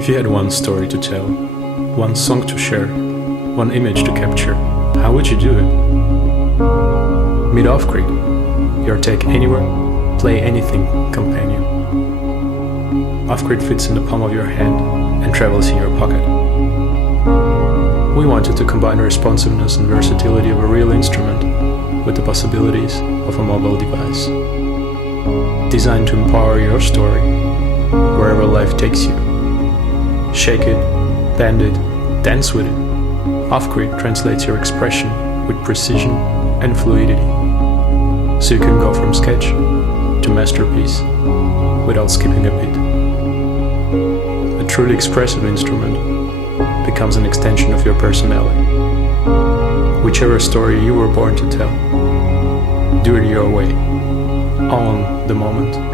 If you had one story to tell, one song to share, one image to capture, how would you do it? Meet offGrid, your take anywhere, play anything companion. Offgrid fits in the palm of your hand and travels in your pocket. We wanted to combine the responsiveness and versatility of a real instrument with the possibilities of a mobile device. Designed to empower your story wherever life takes you. Shake it, bend it, dance with it. offGrid translates your expression with precision and fluidity, so you can go from sketch to masterpiece without skipping a beat. A truly expressive instrument becomes an extension of your personality. Whichever story you were born to tell, do it your way, on the moment.